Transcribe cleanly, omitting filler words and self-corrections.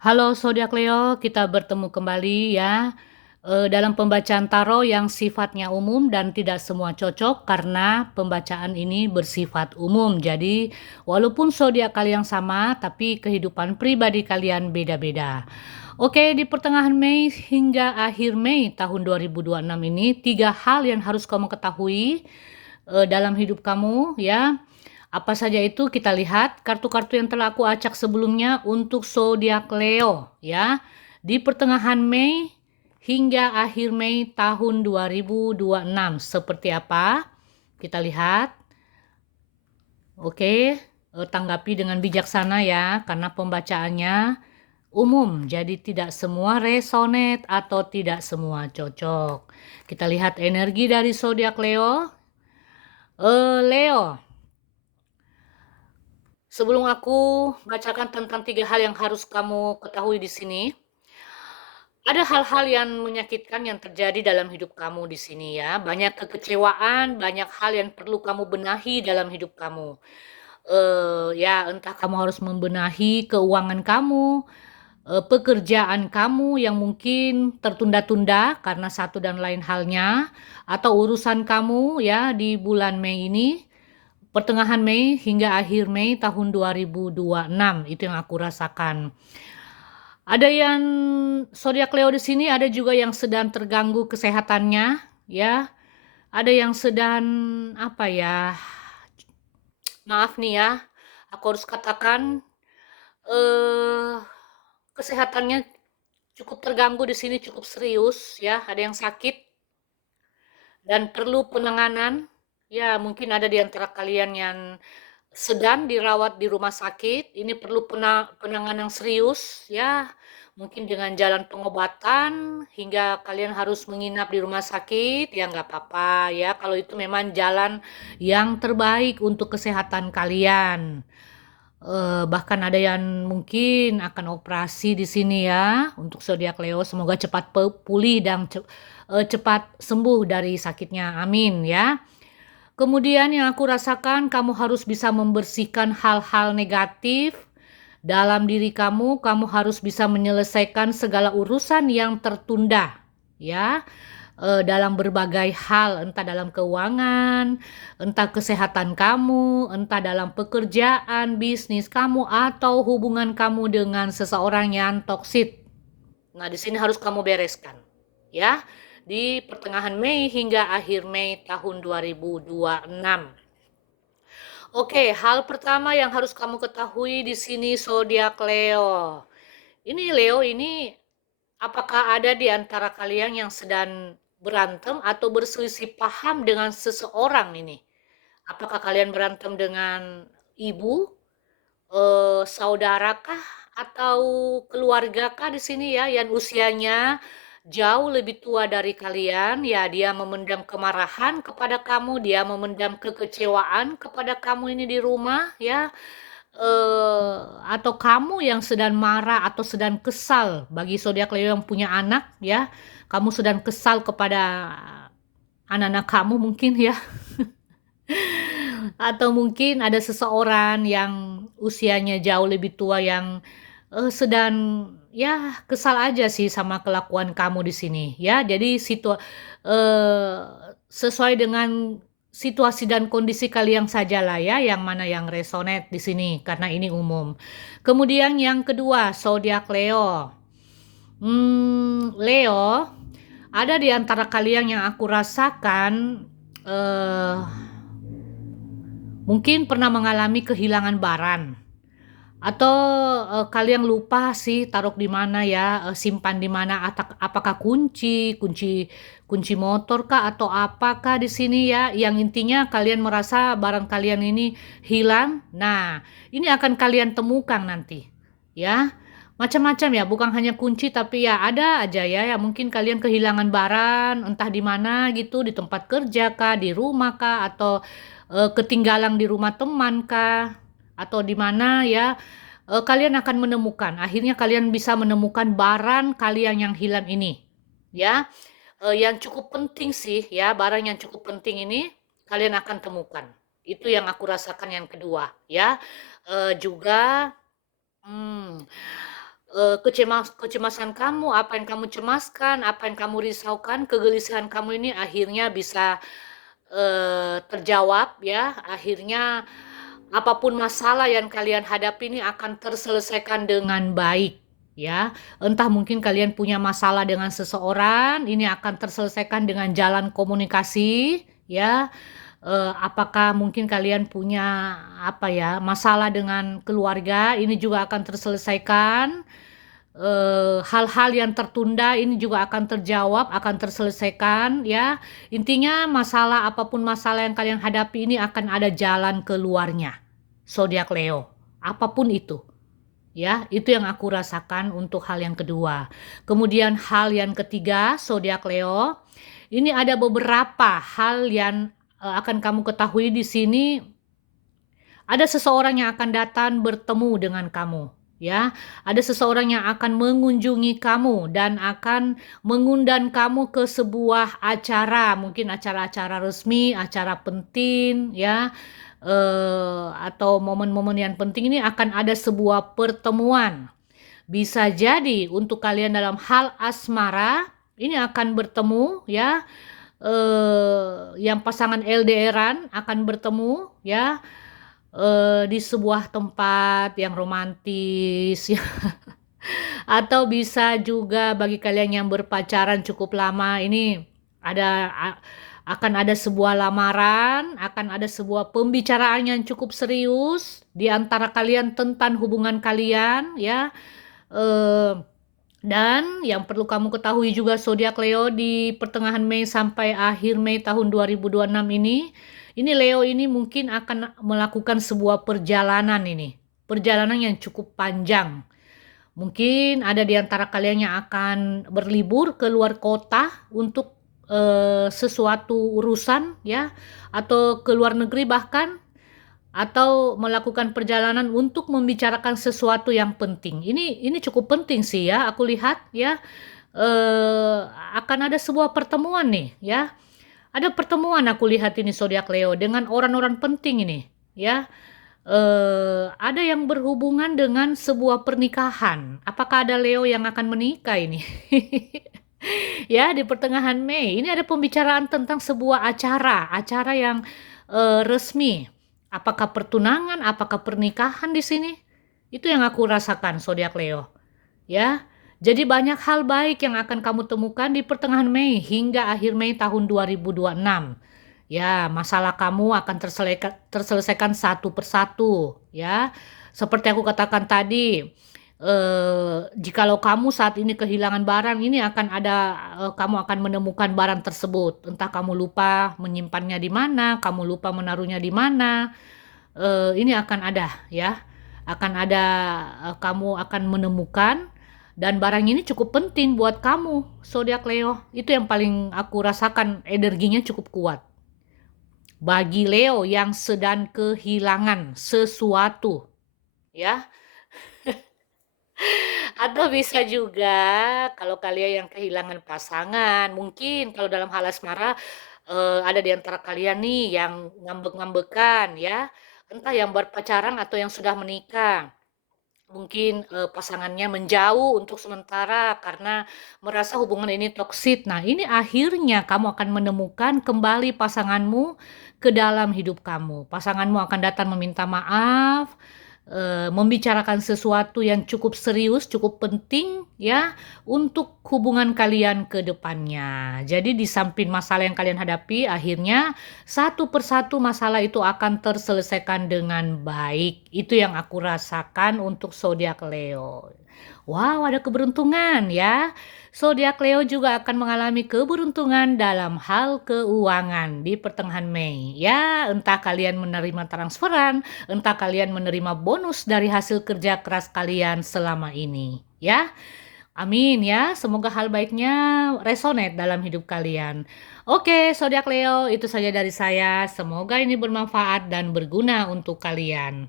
Halo zodiak Leo, kita bertemu kembali ya, dalam pembacaan tarot yang sifatnya umum dan tidak semua cocok karena pembacaan ini bersifat umum. Jadi, walaupun zodiak kalian sama, tapi kehidupan pribadi kalian beda-beda. Oke, di pertengahan Mei hingga akhir Mei tahun 2026 ini, 3 hal yang harus kamu ketahui, dalam hidup kamu ya. Apa saja itu kita lihat kartu-kartu yang telah aku acak sebelumnya untuk zodiak Leo ya. Di pertengahan Mei hingga akhir Mei tahun 2026 seperti apa? Kita lihat. Oke, tanggapi dengan bijaksana ya karena pembacaannya umum. Jadi tidak semua resonate atau tidak semua cocok. Kita lihat energi dari zodiak Leo. Leo, sebelum aku bacakan tentang 3 hal yang harus kamu ketahui di sini, ada hal-hal yang menyakitkan yang terjadi dalam hidup kamu di sini ya. Banyak kekecewaan, banyak hal yang perlu kamu benahi dalam hidup kamu. Ya entah kamu harus membenahi keuangan kamu, pekerjaan kamu yang mungkin tertunda-tunda karena satu dan lain halnya, atau urusan kamu ya di bulan Mei ini, pertengahan Mei hingga akhir Mei tahun 2026 itu yang aku rasakan. Ada yang zodiak Leo di sini, ada juga yang sedang terganggu kesehatannya, ya. Ada yang sedang apa ya? Maaf nih ya, aku harus katakan eh kesehatannya cukup terganggu di sini, cukup serius ya. Ada yang sakit dan perlu penanganan. Ya, mungkin ada di antara kalian yang sedang dirawat di rumah sakit, ini perlu penanganan serius ya, mungkin dengan jalan pengobatan hingga kalian harus menginap di rumah sakit, ya nggak apa-apa ya, kalau itu memang jalan yang terbaik untuk kesehatan kalian. Bahkan ada yang mungkin akan operasi di sini ya, untuk zodiak Leo, semoga cepat pulih dan cepat sembuh dari sakitnya, amin ya. Kemudian yang aku rasakan, kamu harus bisa membersihkan hal-hal negatif dalam diri kamu. Kamu harus bisa menyelesaikan segala urusan yang tertunda, ya, dalam berbagai hal, entah dalam keuangan, entah kesehatan kamu, entah dalam pekerjaan, bisnis kamu, atau hubungan kamu dengan seseorang yang toksik. Nah, di sini harus kamu bereskan, ya, di pertengahan Mei hingga akhir Mei tahun 2026. Oke, hal pertama yang harus kamu ketahui di sini zodiak Leo. Ini Leo ini, apakah ada di antara kalian yang sedang berantem atau berselisih paham dengan seseorang ini? Apakah kalian berantem dengan ibu, saudarakah atau keluargakah di sini ya yang usianya jauh lebih tua dari kalian? Ya, dia memendam kemarahan kepada kamu, dia memendam kekecewaan kepada kamu ini di rumah ya. Atau kamu yang sedang marah atau sedang kesal, bagi zodiak Leo yang punya anak ya, kamu sedang kesal kepada anak-anak kamu mungkin ya. Atau mungkin ada seseorang yang usianya jauh lebih tua yang, sedang ya kesal aja sih sama kelakuan kamu di sini ya. Jadi eee, sesuai dengan situasi dan kondisi kalian sajalah ya, yang mana yang resonate di sini karena ini umum. Kemudian yang kedua, zodiak Leo. Leo, ada di antara kalian yang aku rasakan, eee mungkin pernah mengalami kehilangan barang atau, kalian lupa sih taruh di mana ya, simpan di mana, apakah kunci motor kah atau apakah di sini ya, yang intinya kalian merasa barang kalian ini hilang. Nah, ini akan kalian temukan nanti, ya. Macam-macam ya, bukan hanya kunci tapi ya ada aja ya, ya mungkin kalian kehilangan barang, entah di mana gitu, di tempat kerja kah, di rumah kah, atau, ketinggalan di rumah teman kah, atau di mana ya, kalian akan menemukan, akhirnya kalian bisa menemukan barang kalian yang hilang ini, ya. Yang cukup penting sih ya, barang yang cukup penting ini kalian akan temukan. Itu yang aku rasakan yang kedua ya. Juga, mmm, kecemasan kamu, apa yang kamu cemaskan, apa yang kamu risaukan, kegelisahan kamu ini akhirnya bisa, terjawab ya, akhirnya apapun masalah yang kalian hadapi ini akan terselesaikan dengan baik, ya. Entah mungkin kalian punya masalah dengan seseorang, ini akan terselesaikan dengan jalan komunikasi, ya. Apakah mungkin kalian punya, apa ya, masalah dengan keluarga, ini juga akan terselesaikan. Hal-hal yang tertunda ini juga akan terjawab, akan terselesaikan, ya. Intinya masalah apapun masalah yang kalian hadapi ini akan ada jalan keluarnya, zodiak Leo, apapun itu, ya. Itu yang aku rasakan untuk hal yang kedua. Kemudian hal yang ketiga, zodiak Leo, ini ada beberapa hal yang, akan kamu ketahui di sini. Ada seseorang yang akan datang bertemu dengan kamu, ya. Ada seseorang yang akan mengunjungi kamu dan akan mengundang kamu ke sebuah acara, mungkin acara-acara resmi, acara penting, ya. Atau momen-momen yang penting ini akan ada sebuah pertemuan. Bisa jadi untuk kalian dalam hal asmara ini akan bertemu, ya. Yang pasangan LDR-an akan bertemu, ya. Di sebuah tempat yang romantis ya, atau bisa juga bagi kalian yang berpacaran cukup lama ini ada akan ada sebuah lamaran, akan ada sebuah pembicaraan yang cukup serius di antara kalian tentang hubungan kalian ya. Eee, dan yang perlu kamu ketahui juga zodiak Leo di pertengahan Mei sampai akhir Mei tahun 2026 ini Leo ini mungkin akan melakukan sebuah perjalanan ini. Perjalanan yang cukup panjang. Mungkin ada di antara kalian yang akan berlibur ke luar kota untuk sesuatu urusan ya, atau ke luar negeri bahkan, atau melakukan perjalanan untuk membicarakan sesuatu yang penting. Ini cukup penting sih ya, aku lihat ya, eee, akan ada sebuah pertemuan nih ya. Ada pertemuan aku lihat ini zodiak Leo dengan orang-orang penting ini ya. Ada yang berhubungan dengan sebuah pernikahan. Apakah ada Leo yang akan menikah ini? Ya, di pertengahan Mei ini ada pembicaraan tentang sebuah acara yang, resmi. Apakah pertunangan, apakah pernikahan di sini? Itu yang aku rasakan zodiak Leo, ya. Jadi banyak hal baik yang akan kamu temukan di pertengahan Mei hingga akhir Mei tahun 2026. Ya, masalah kamu akan terselesaikan satu persatu, ya. Seperti aku katakan tadi, jikalau kamu saat ini kehilangan barang, ini akan ada, kamu akan menemukan barang tersebut. Entah kamu lupa menyimpannya di mana, kamu lupa menaruhnya di mana, ini akan ada, ya. Akan ada, kamu akan menemukan dan barang ini cukup penting buat kamu, zodiak Leo. Itu yang paling aku rasakan energinya cukup kuat. Bagi Leo yang sedang kehilangan sesuatu, ya. Atau bisa juga kalau kalian yang kehilangan pasangan, mungkin kalau dalam hal asmara, ada di antara kalian nih yang ngambek-ngambekan ya, entah yang berpacaran atau yang sudah menikah. Mungkin, pasangannya menjauh untuk sementara karena merasa hubungan ini toksik. Nah, ini akhirnya kamu akan menemukan kembali pasanganmu ke dalam hidup kamu. Pasanganmu akan datang meminta maaf, membicarakan sesuatu yang cukup serius, cukup penting ya, untuk hubungan kalian ke depannya. Jadi di samping masalah yang kalian hadapi, akhirnya satu persatu masalah itu akan terselesaikan dengan baik. Itu yang aku rasakan untuk zodiak Leo. Wow, ada keberuntungan ya. Zodiak Leo juga akan mengalami keberuntungan dalam hal keuangan di pertengahan Mei. Ya, entah kalian menerima transferan, entah kalian menerima bonus dari hasil kerja keras kalian selama ini. Ya, amin ya. Semoga hal baiknya resonate dalam hidup kalian. Oke, zodiak Leo, itu saja dari saya. Semoga ini bermanfaat dan berguna untuk kalian.